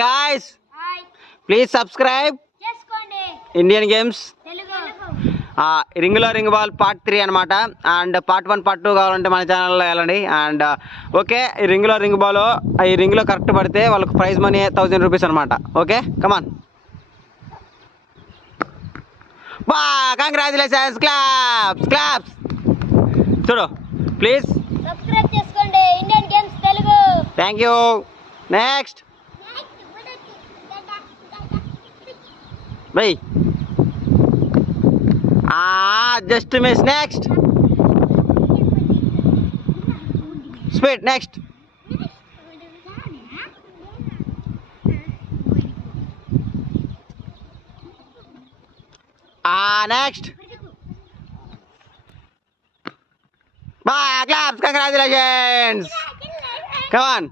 guys, please subscribe Indian Games. రింగ్లో ring ball part 3 అనమాట. And part 1 పార్ట్ 2 కావాలంటే మన ఛానల్లో వెళ్ళండి. అండ్ ఓకే, ఈ రింగ్లో రింగ్ బాల్ ఈ రింగ్లో కరెక్ట్ పడితే వాళ్ళకి ప్రైజ్ మనీ 1000 రూపీస్ అనమాట. ఓకే, కమాన్. బా, కంగ్రాచులేషన్స్, క్లాప్స్ క్లాప్స్. చూడు ప్లీజ్ సబ్స్క్రైబ్ చేసుకోండి Indian games Telugu. Thank you. Next by. Just miss. Next speed. Next next. బా, క్లాప్స్, కంగ్రాచులేషన్స్. Come on.